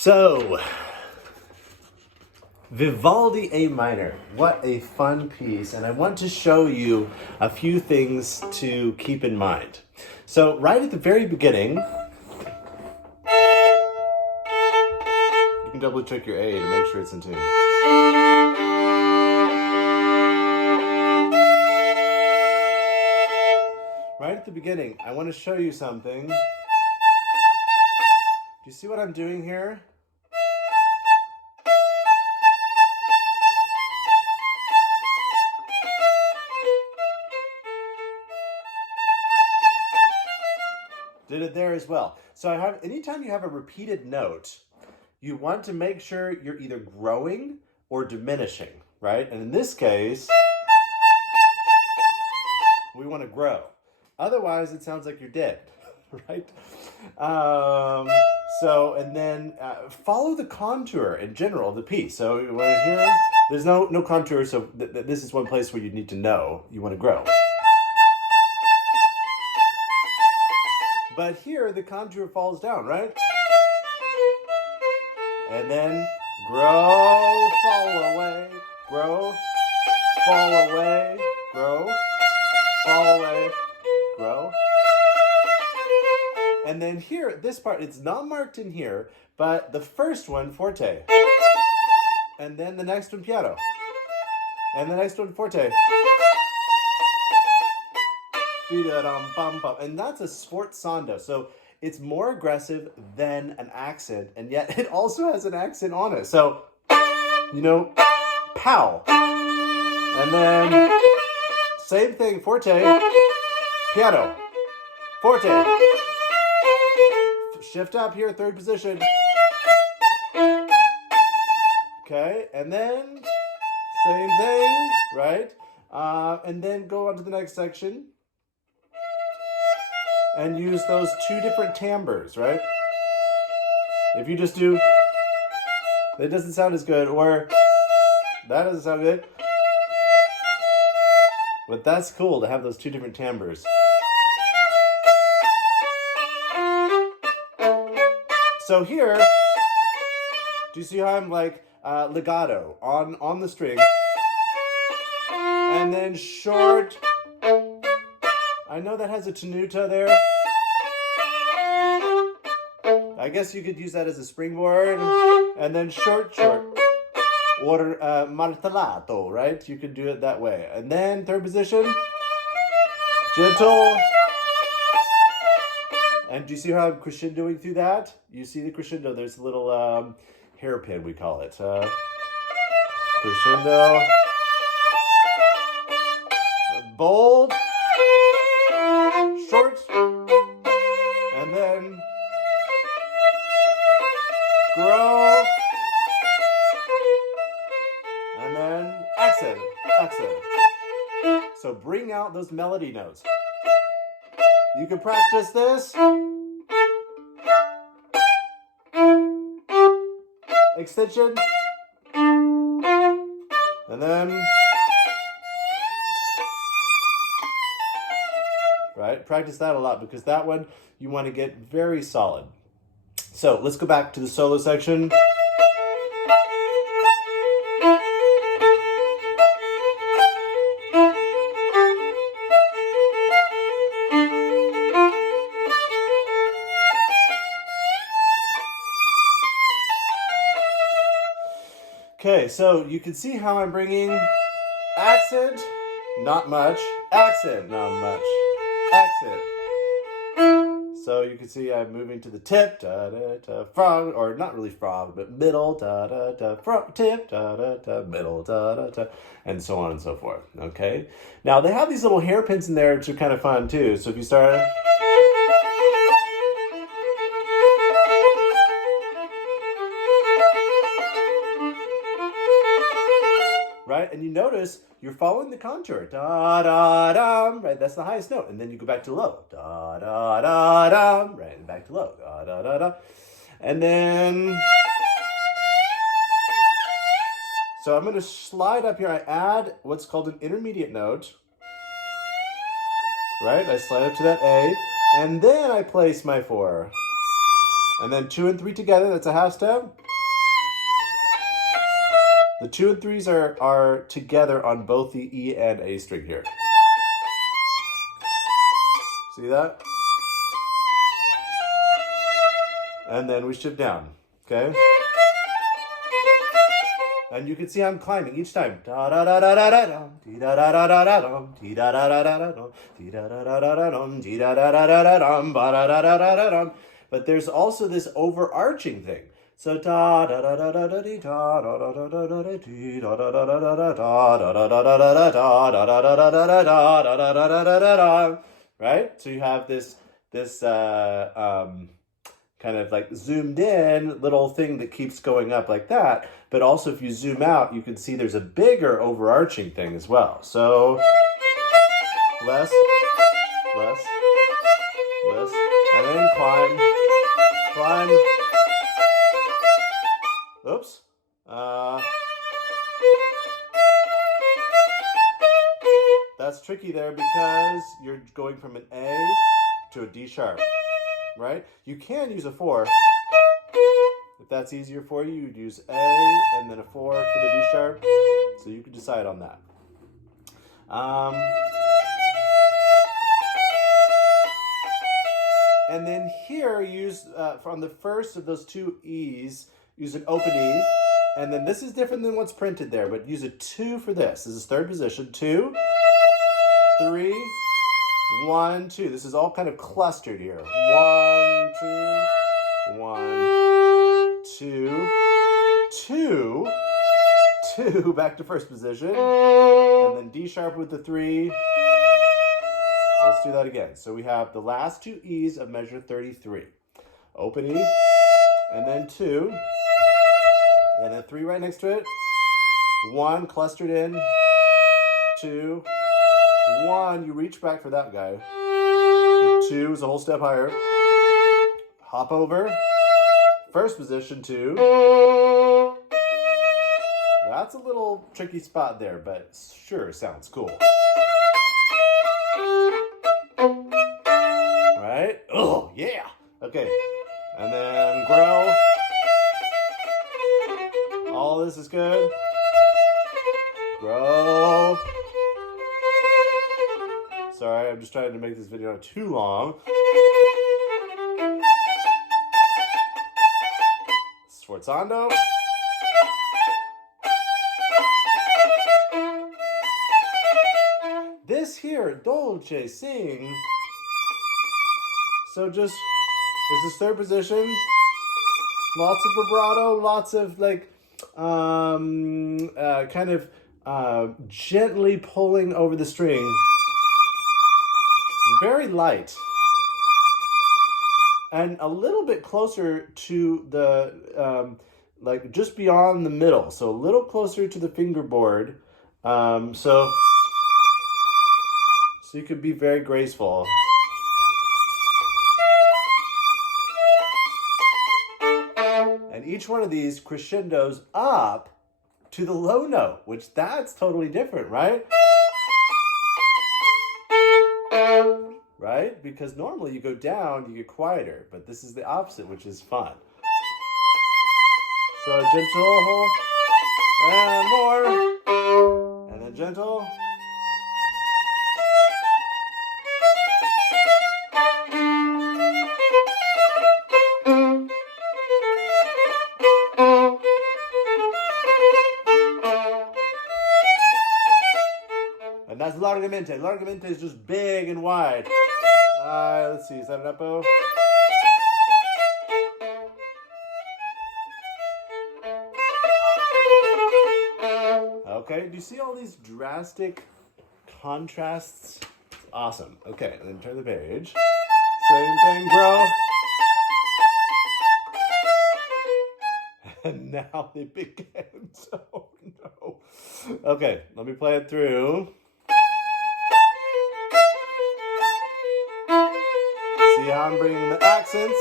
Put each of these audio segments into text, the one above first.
So, Vivaldi A minor. What a fun piece. And I want to show you a few things to keep in mind. So, right at the very beginning, you can double check your A to make sure it's in tune. Right at the beginning, I want to show you something. Do you see what I'm doing here? Did it there as well. So anytime you have a repeated note, you want to make sure you're either growing or diminishing, right? And in this case, we want to grow. Otherwise, it sounds like you're dead, right? And then follow the contour in general of the piece. So when here, there's no contour, so this is one place where you need to know you want to grow. But here, the contour falls down, right? And then grow, fall away, grow, fall away, grow, fall away, grow. And then here, this part, it's not marked in here, but the first one, forte. And then the next one, piano. And the next one, forte. And that's a sforzando. So it's more aggressive than an accent, and yet it also has an accent on it. So, pow. And then same thing, forte, piano, forte. Shift up here, third position. Okay, and then same thing, right? And then go on to the next section. And use those two different timbres, right? If you just do, it doesn't sound as good, or that doesn't sound good. But that's cool to have those two different timbres. So here, do you see how I'm like legato on the string? And then short. I know that has a tenuta there. I guess you could use that as a springboard. And then short. Or martellato, right? You could do it that way. And then third position. Gentle. And do you see how I'm crescendoing through that? You see the crescendo. There's a little hairpin, we call it. Crescendo. Bold. Short, and then grow, and then accent. So bring out those melody notes. You can practice this. Extension, and then right? Practice that a lot because that one you want to get very solid. So let's go back to the solo section. Okay, so you can see how I'm bringing accent, not much, accent, not much. Accent. So you can see I'm moving to the tip, frog, or not really frog, but middle, frog, tip, middle, and so on and so forth. Okay. Now they have these little hairpins in there, which are kind of fun too. So if you start. Right, and you notice you're following the contour. Da da da, right? That's the highest note, and then you go back to low. Da da da da, right, and back to low. Da da da da, and then. So I'm going to slide up here. I add what's called an intermediate note. Right, I slide up to that A, and then I place my 4. And then 2 and 3 together, that's a half step. The 2 and 3s are together on both the E and A string here. See that? And then we shift down, okay? And you can see I'm climbing each time. But there's also this overarching thing. So right? So you have this kind of like zoomed in little thing that keeps going up like that. But also if you zoom out, you can see there's a bigger overarching thing as well. So less, less, less, and then climb, climb. Oops. That's tricky there because you're going from an A to a D sharp, right? You can use a 4. If that's easier for you, you'd use A and then a 4 for the D sharp. So you can decide on that. And then here, use from the first of those 2 E's, use an open E. And then this is different than what's printed there, but use a 2 for this. This is third position. 2, 3, 1, 2. This is all kind of clustered here. 1, 2, 1, 2, 2, 2. Back to first position. And then D sharp with the 3. Let's do that again. So we have the last 2 E's of measure 33. Open E, and then 2, and then 3 right next to it. 1 clustered in, 2, 1. You reach back for that guy. 2 is a whole step higher. Hop over. First position, 2. That's a little tricky spot there, but sure sounds cool. Right? Oh, yeah. Okay. And then grow. All this is good. Grow. Sorry, I'm just trying to make this video not too long. Sforzando. This here, dolce, sing. So just, this is third position. Lots of vibrato, lots of like, kind of gently pulling over the string. Very light. And a little bit closer to the, like just beyond the middle. So a little closer to the fingerboard. So you could be very graceful. And each one of these crescendos up to the low note, which that's totally different, right? Right? Because normally you go down, you get quieter, but this is the opposite, which is fun. So gentle, and more, and then gentle. And that's largamente. Largamente is just big and wide. Let's see, is that an up-bow? Okay, do you see all these drastic contrasts? It's awesome. Okay, and then turn the page. Same thing, grow. And now they begin. Oh no. Okay, let me play it through. See how I'm bringing the accents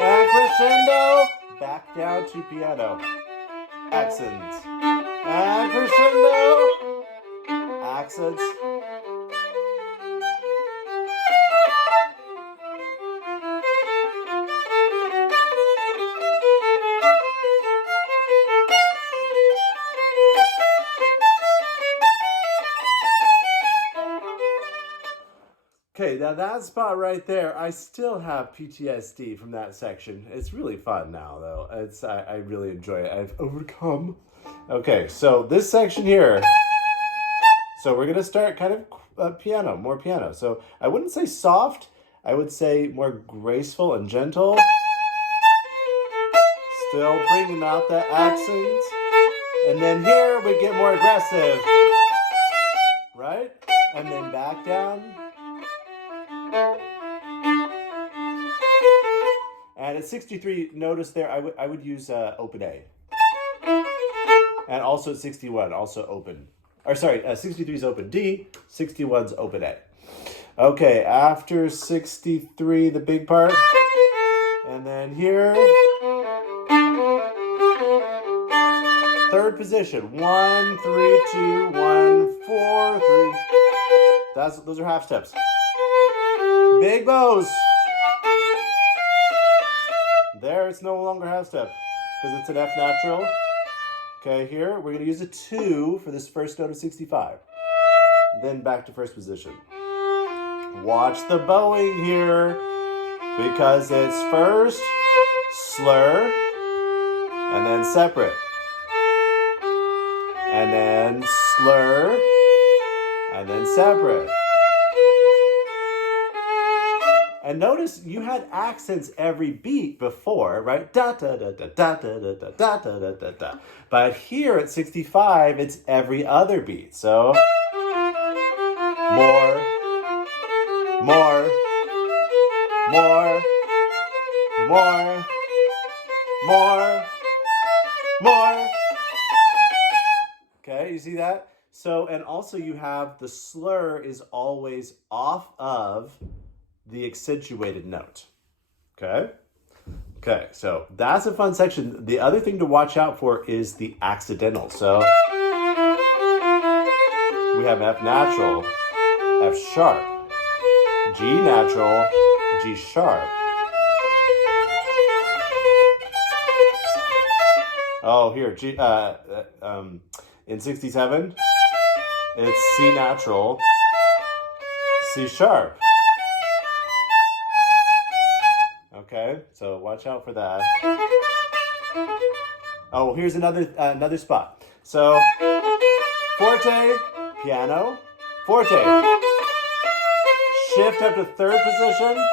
and crescendo back down to piano. Accents and crescendo. Accents. Now that spot right there, I still have PTSD from that section. It's really fun now, though. I really enjoy it. I've overcome. Okay, so this section here. So we're gonna start kind of piano, more piano. So I wouldn't say soft. I would say more graceful and gentle. Still bringing out that accent. And then here we get more aggressive. Right? And then back down. And at 63, notice there I would use open A. And also at 61, also open. Or sorry, 63 is open D, 61's open A. Okay, after 63, the big part. And then here. Third position. 1, 3, 2, 1, 4, 3. Those are half steps. Big bows. There, it's no longer half step because it's an F natural. Okay, here we're going to use a 2 for this first note of 65. Then back to first position. Watch the bowing here because it's first slur and then separate. And then slur and then separate. And notice you had accents every beat before, right? Da da da da da da da da da da da da da. But here at 65, it's every other beat. So more, more, more, more, more, more. Okay, you see that? So, and also you have the slur is always off of the accentuated note. Okay? Okay, so that's a fun section. The other thing to watch out for is the accidental. So we have F natural, F sharp, G natural, G sharp. Oh, here, in 67, it's C natural, C sharp. Okay, so watch out for that. Oh, here's another spot. So, forte, piano, forte. Shift up to third position,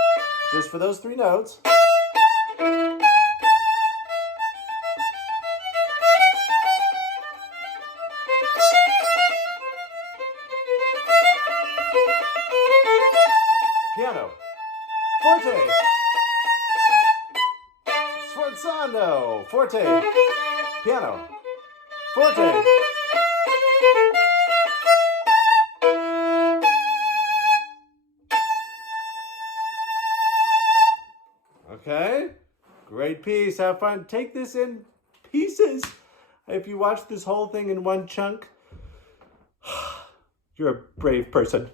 just for those 3 notes. Piano, forte. Sforzando, forte, piano, forte. Okay, great piece. Have fun. Take this in pieces. If you watch this whole thing in one chunk, you're a brave person.